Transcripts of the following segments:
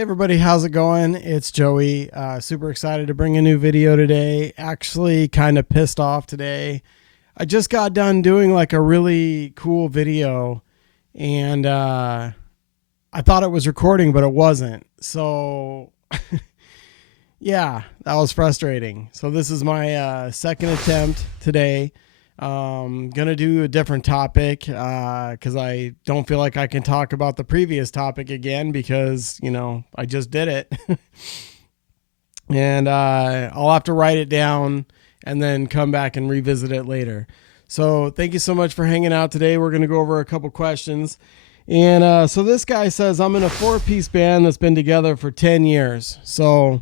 Hey everybody, how's it going? It's Joey. Super excited to bring a new video today. Actually kind of pissed off today. I just got done doing like a really cool video and I thought it was recording, but it wasn't. So yeah, that was frustrating. So this is my second attempt today. Gonna do a different topic because I don't feel like I can talk about the previous topic again because, I just did it. And I'll have to write it down and then come back and revisit it later. So thank you so much for hanging out today. We're going to go over a couple questions. And so this guy says, I'm in a 4-piece band that's been together for 10 years. So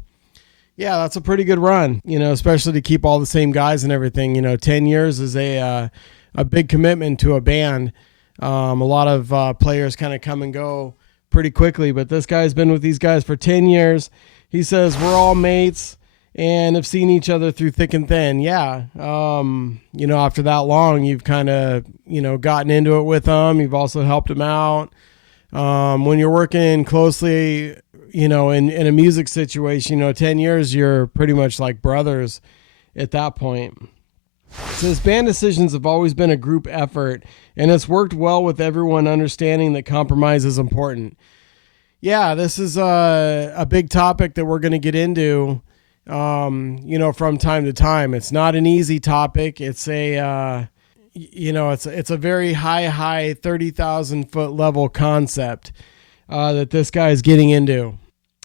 yeah, that's a pretty good run, especially to keep all the same guys and everything. 10 years is a big commitment to a band. A lot of players kind of come and go pretty quickly, but this guy's been with these guys for 10 years. He says, we're all mates and have seen each other through thick and thin. Yeah. After that long, you've kind of, gotten into it with them. You've also helped them out. When you're working closely, in a music situation, 10 years, you're pretty much like brothers at that point. Says band decisions have always been a group effort and it's worked well with everyone understanding that compromise is important. Yeah, this is a big topic that we're going to get into, from time to time. It's not an easy topic. It's it's a very high 30,000 foot level concept that this guy is getting into.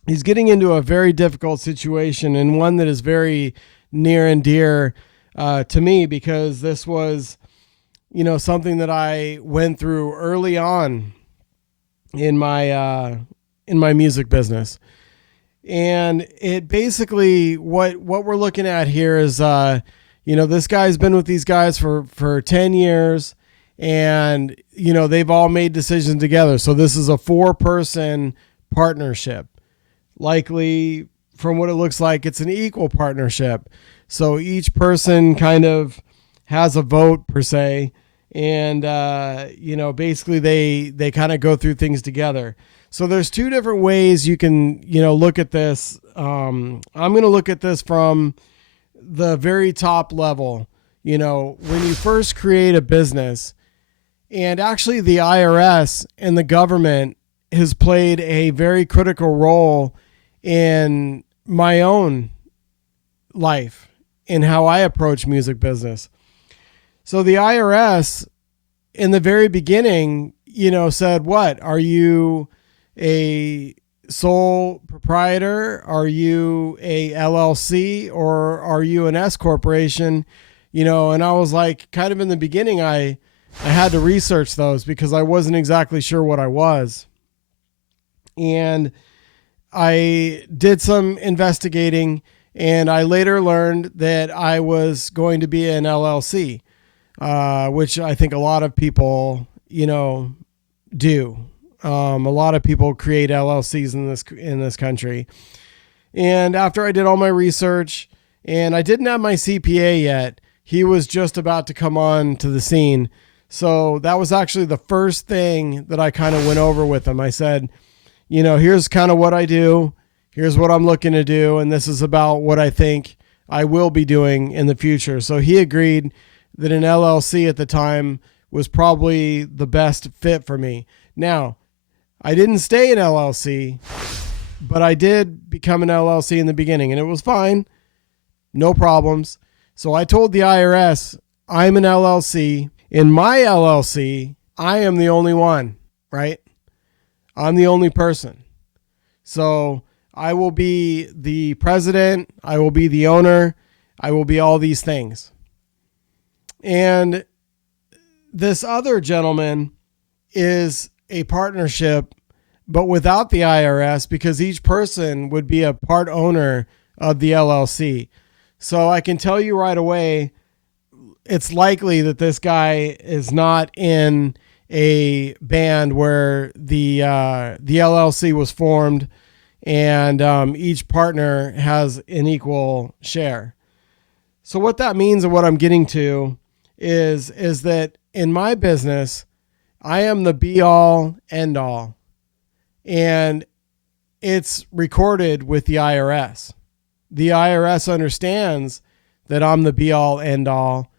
He's getting into a very difficult situation and one that is very near and dear to me because this was, something that I went through early on in my music business. And it basically, what we're looking at here is, this guy's been with these guys for 10 years and, they've all made decisions together. So this is a 4-person partnership. Likely, from what it looks like, it's an equal partnership. So each person kind of has a vote per se. And, basically they kind of go through things together. So there's 2 different ways you can, look at this. I'm going to look at this from the very top level. When you first create a business, and actually the IRS and the government has played a very critical role in my own life in how I approach music business. So the IRS in the very beginning, said, what, are you a sole proprietor? Are you a LLC or are you an S corporation? And I was like, kind of in the beginning, I had to research those because I wasn't exactly sure what I was. And I did some investigating and I later learned that I was going to be an LLC, which I think a lot of people, do. A lot of people create LLCs in this country. And after I did all my research and I didn't have my CPA yet, he was just about to come on to the scene. So that was actually the first thing that I kind of went over with him. I said, here's kind of what I do. Here's what I'm looking to do. And this is about what I think I will be doing in the future. So he agreed that an LLC at the time was probably the best fit for me. Now, I didn't stay in LLC, but I did become an LLC in the beginning and it was fine. No problems. So I told the IRS, I'm an LLC. In my LLC, I am the only one, right? I'm the only person. So I will be the president. I will be the owner. I will be all these things. And this other gentleman is a partnership, but without the IRS because each person would be a part owner of the LLC. So I can tell you right away, it's likely that this guy is not in a band where the LLC was formed and each partner has an equal share. So what that means and what I'm getting to is that in my business, I am the be all end all. And it's recorded with the IRS. The IRS understands that I'm the be all end all.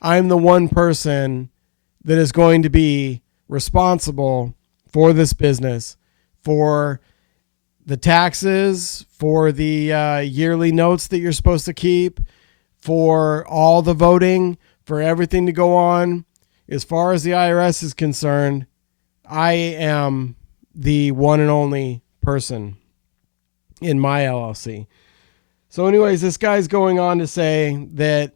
I'm the one person that is going to be responsible for this business, for the taxes, for the yearly notes that you're supposed to keep, for all the voting, for everything to go on. As far as the IRS is concerned, I am the one and only person in my LLC. So anyways, this guy's going on to say that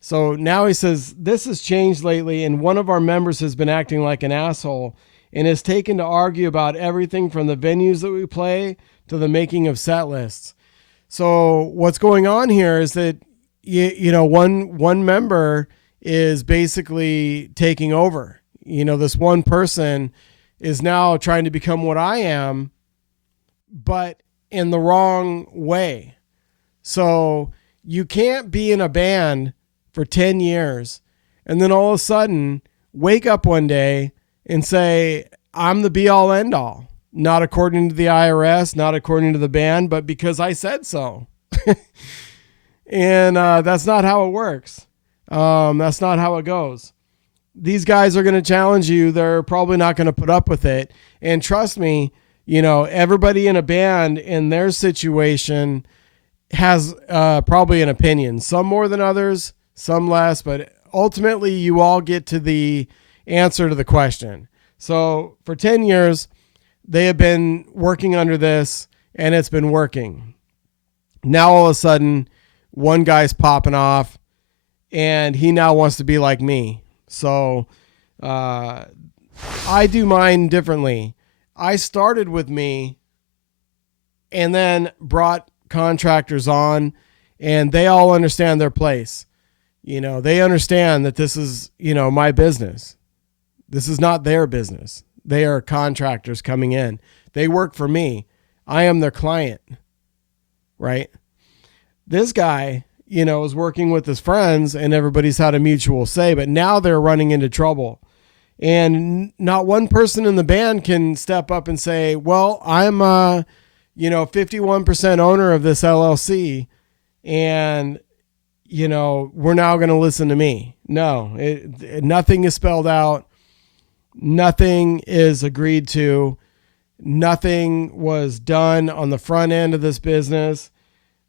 so now he says, this has changed lately, and one of our members has been acting like an asshole and has taken to argue about everything from the venues that we play to the making of set lists. So what's going on here is that, one member is basically taking over. This one person is now trying to become what I am, but in the wrong way. So you can't be in a band for 10 years and then all of a sudden wake up one day and say, I'm the be all end all, not according to the IRS, not according to the band, but because I said so. And that's not how it works. That's not how it goes. These guys are going to challenge you. They're probably not going to put up with it. And trust me, everybody in a band in their situation has probably an opinion, some more than others, some less, but ultimately you all get to the answer to the question. So for 10 years, they have been working under this and it's been working. Now all of a sudden, one guy's popping off and he now wants to be like me. So I do mine differently. I started with me and then brought contractors on, and they all understand their place. They understand that this is, my business. This is not their business. They are contractors coming in. They work for me. I am their client, right? This guy, is working with his friends and everybody's had a mutual say, but now they're running into trouble. And not one person in the band can step up and say, well, I'm 51% owner of this LLC and, we're now going to listen to me. No, nothing is spelled out. Nothing is agreed to. Nothing was done on the front end of this business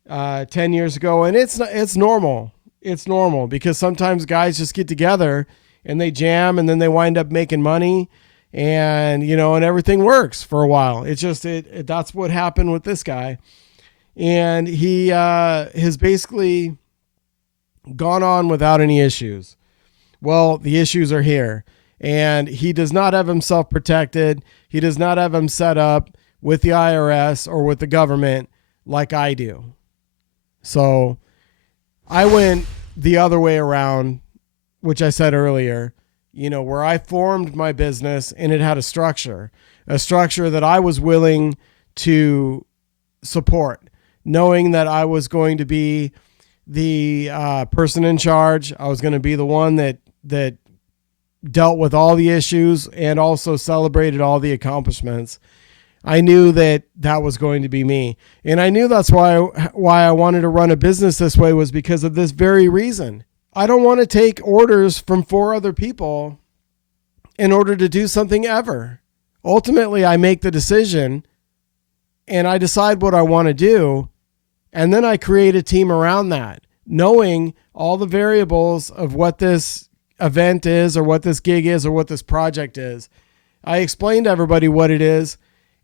10 years ago. And it's normal. It's normal because sometimes guys just get together and they jam and then they wind up making money and, and everything works for a while. It's just, that's what happened with this guy. And he has basically gone on without any issues. Well, the issues are here. And he does not have himself protected. He does not have him set up with the IRS or with the government like I do. So I went the other way around, which I said earlier, where I formed my business and it had a structure that I was willing to support, knowing that I was going to be the person in charge. I was going to be the one that dealt with all the issues and also celebrated all the accomplishments. I knew that was going to be me. And I knew that's why I wanted to run a business this way, was because of this very reason. I don't want to take orders from 4 other people in order to do something ever. Ultimately, I make the decision and I decide what I want to do. And then I create a team around that, knowing all the variables of what this event is or what this gig is or what this project is. I explain to everybody what it is.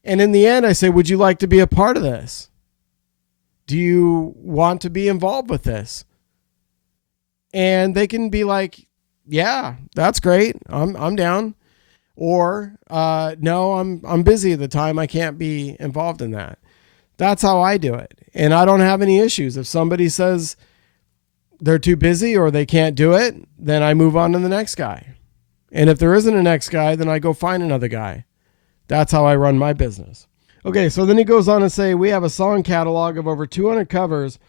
And in the end, I say, would you like to be a part of this? Do you want to be involved with this? And they can be like, yeah, that's great. I'm down. Or, no, I'm busy at the time. I can't be involved in that. That's how I do it. And I don't have any issues. If somebody says they're too busy or they can't do it, then I move on to the next guy. And if there isn't a next guy, then I go find another guy. That's how I run my business. Okay, so then he goes on to say, we have a song catalog of over 200 covers,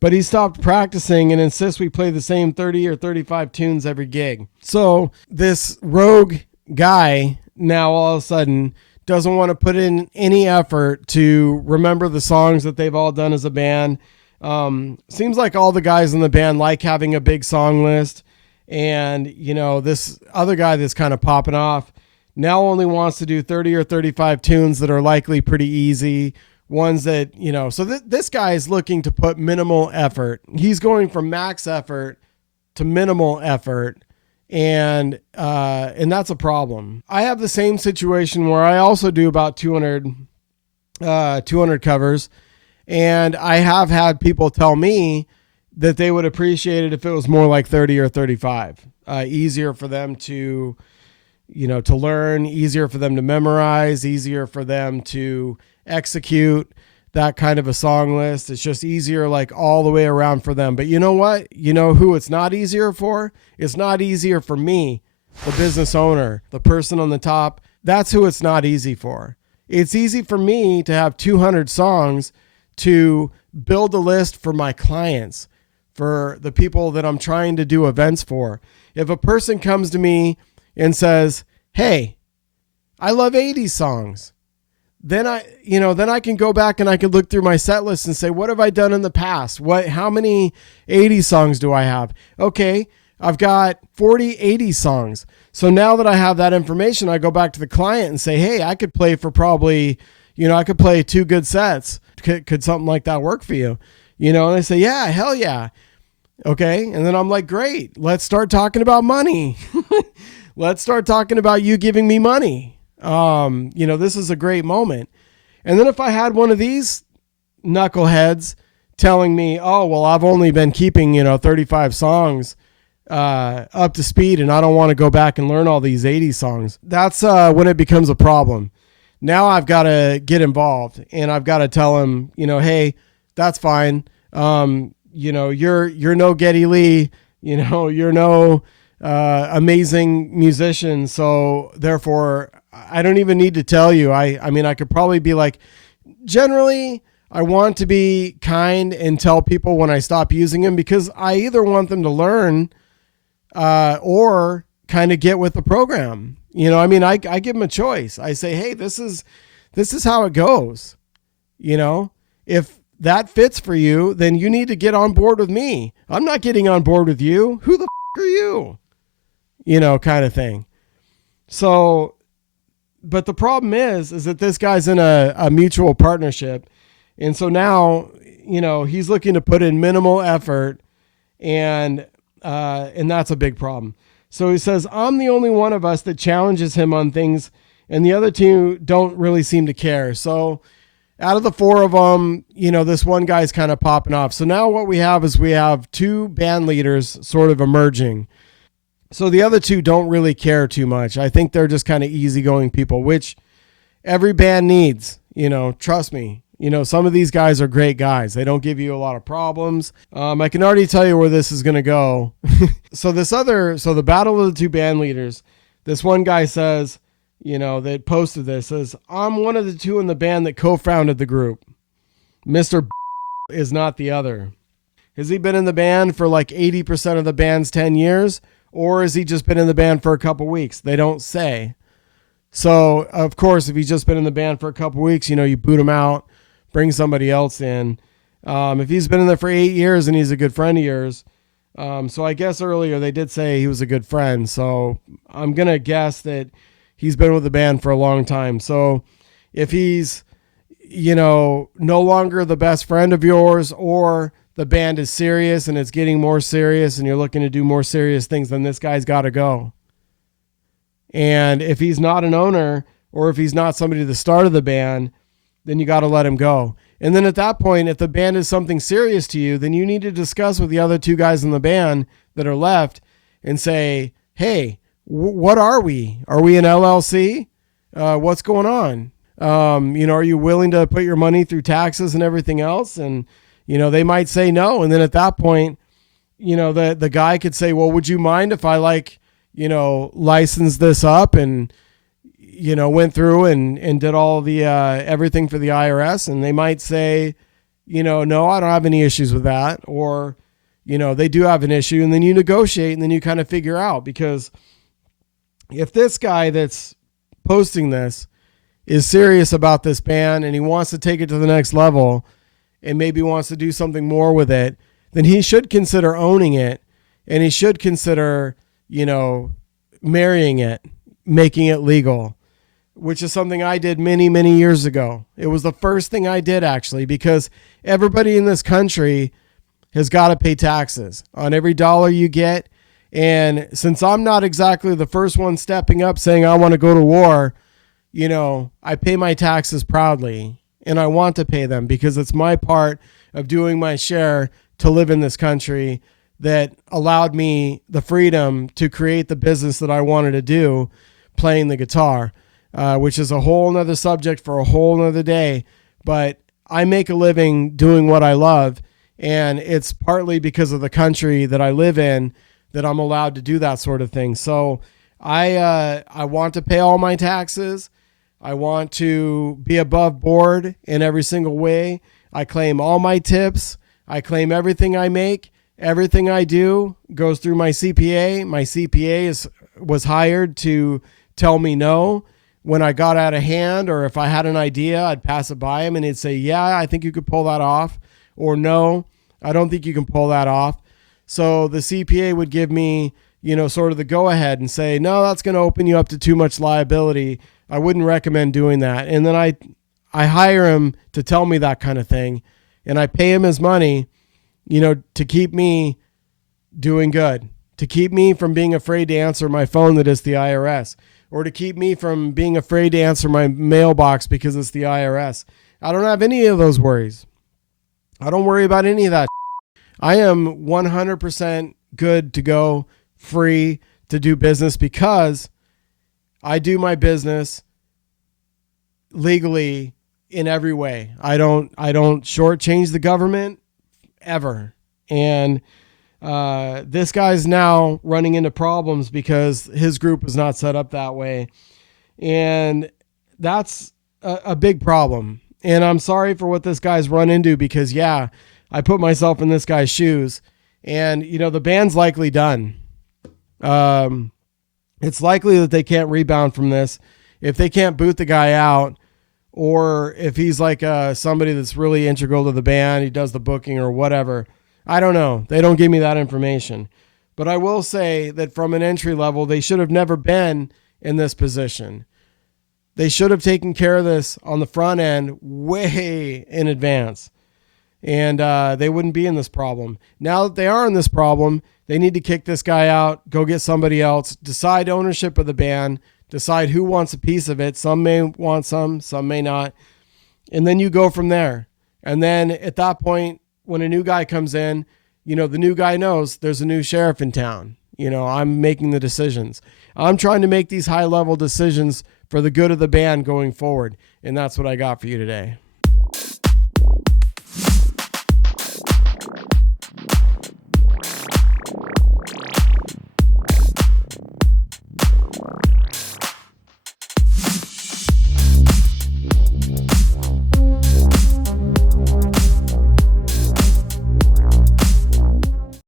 but he stopped practicing and insists we play the same 30 or 35 tunes every gig. So this rogue guy now all of a sudden doesn't want to put in any effort to remember the songs that they've all done as a band. Seems like all the guys in the band like having a big song list. And, this other guy that's kind of popping off now only wants to do 30 or 35 tunes that are likely pretty easy. Ones that, so this guy is looking to put minimal effort. He's going from max effort to minimal effort. And that's a problem. I have the same situation where I also do about 200 covers. And I have had people tell me that they would appreciate it if it was more like 30 or 35. Easier for them to learn, easier for them to memorize, easier for them to execute that kind of a song list. It's just easier like all the way around for them. But you know what? You know who it's not easier for? It's not easier for me, the business owner, the person on the top. That's who it's not easy for. It's easy for me to have 200 songs to build a list for my clients, for the people that I'm trying to do events for. If a person comes to me and says, "Hey, I love 80s songs," then I can go back and I can look through my set list and say, what have I done in the past? How many 80s songs do I have? Okay, I've got 40 80s songs. So now that I have that information, I go back to the client and say, hey, I could play for probably, I could play 2 good sets. Could something like that work for you? And they say, yeah, hell yeah. Okay. And then I'm like, great, let's start talking about money. Let's start talking about you giving me money. This is a great moment. And then if I had one of these knuckleheads telling me, oh, well, I've only been keeping, 35 songs up to speed and I don't want to go back and learn all these 80 songs. That's when it becomes a problem. Now I've got to get involved and I've got to tell him, hey, that's fine. You're no Geddy Lee, you're no amazing musician. So therefore I don't even need to tell you. I mean, I could probably be like, generally I want to be kind and tell people when I stop using them, because I either want them to learn or kind of get with the program. I give them a choice. I say, hey, this is how it goes. If that fits for you, then you need to get on board with me. I'm not getting on board with you. Who the are you? Kind of thing. So, but the problem is that this guy's in a mutual partnership. And so now, he's looking to put in minimal effort, and that's a big problem. So he says, I'm the only one of us that challenges him on things, and the other two don't really seem to care. So out of the 4 of them, this one guy's kind of popping off. So now what we have is we have 2 band leaders sort of emerging. So the other 2 don't really care too much. I think they're just kind of easygoing people, which every band needs, trust me. Some of these guys are great guys. They don't give you a lot of problems. I can already tell you where this is going to go. So the battle of the 2 band leaders, this one guy says, that posted this, says, I'm one of the 2 in the band that co-founded the group. Mr. is not the other. Has he been in the band for like 80% of the band's 10 years? Or has he just been in the band for a couple weeks? They don't say. So, of course, if he's just been in the band for a couple weeks, you boot him out, bring somebody else in. If he's been in there for 8 years and he's a good friend of yours. So I guess earlier they did say he was a good friend. So I'm going to guess that he's been with the band for a long time. So if he's, no longer the best friend of yours, or the band is serious and it's getting more serious and you're looking to do more serious things, then this guy's got to go. And if he's not an owner, or if he's not somebody at the start of the band, then you got to let him go. And then at that point, if the band is something serious to you, then you need to discuss with the other 2 guys in the band that are left and say, hey, what are we? Are we an LLC? What's going on? Are you willing to put your money through taxes and everything else? And, they might say no. And then at that point, the guy could say, well, would you mind if I license this up and, went through and did all the everything for the IRS? And they might say, no, I don't have any issues with that. Or, they do have an issue. And then you negotiate, and then you kind of figure out, because if this guy that's posting this is serious about this band and he wants to take it to the next level and maybe wants to do something more with it, then he should consider owning it, and he should consider, marrying it, making it legal, which is something I did many, many years ago. It was the first thing I did, actually, because everybody in this country has got to pay taxes on every dollar you get. And since I'm not exactly the first one stepping up saying I want to go to war, I pay my taxes proudly, and I want to pay them because it's my part of doing my share to live in this country that allowed me the freedom to create the business that I wanted to do, playing the guitar, which is a whole nother subject for a whole nother day. But I make a living doing what I love, and it's partly because of the country that I live in that I'm allowed to do that sort of thing. So I want to pay all my taxes. I want to be above board in every single way. I claim all my tips. I claim everything I make. Everything I do goes through my CPA. My CPA was hired to tell me no when I got out of hand, or if I had an idea, I'd pass it by him and he'd say, yeah, I think you could pull that off, or no, I don't think you can pull that off. So the CPA would give me, sort of the go ahead and say, no, that's going to open you up to too much liability. I wouldn't recommend doing that. And then I hire him to tell me that kind of thing, and I pay him his money, to keep me doing good, to keep me from being afraid to answer my phone that is the IRS, or to keep me from being afraid to answer my mailbox because it's the IRS. I don't have any of those worries. I don't worry about any of that. I am 100% good to go, free to do business, because I do my business legally in every way. I don't shortchange the government ever. And this guy's now running into problems because his group is not set up that way. And that's a big problem. And I'm sorry for what this guy's run into, because I put myself in this guy's shoes, and the band's likely done. It's likely that they can't rebound from this. If they can't boot the guy out, or if he's like somebody that's really integral to the band, he does the booking or whatever. I don't know. They don't give me that information. But I will say that from an entry level, they should have never been in this position. They should have taken care of this on the front end way in advance, and they wouldn't be in this problem. Now that they are in this problem, they need to kick this guy out, go get somebody else, decide ownership of the band, decide who wants a piece of it. Some may want some may not. And then you go from there. And then at that point, when a new guy comes in, the new guy knows there's a new sheriff in town. I'm making the decisions. I'm trying to make these high-level decisions for the good of the band going forward. And that's what I got for you today.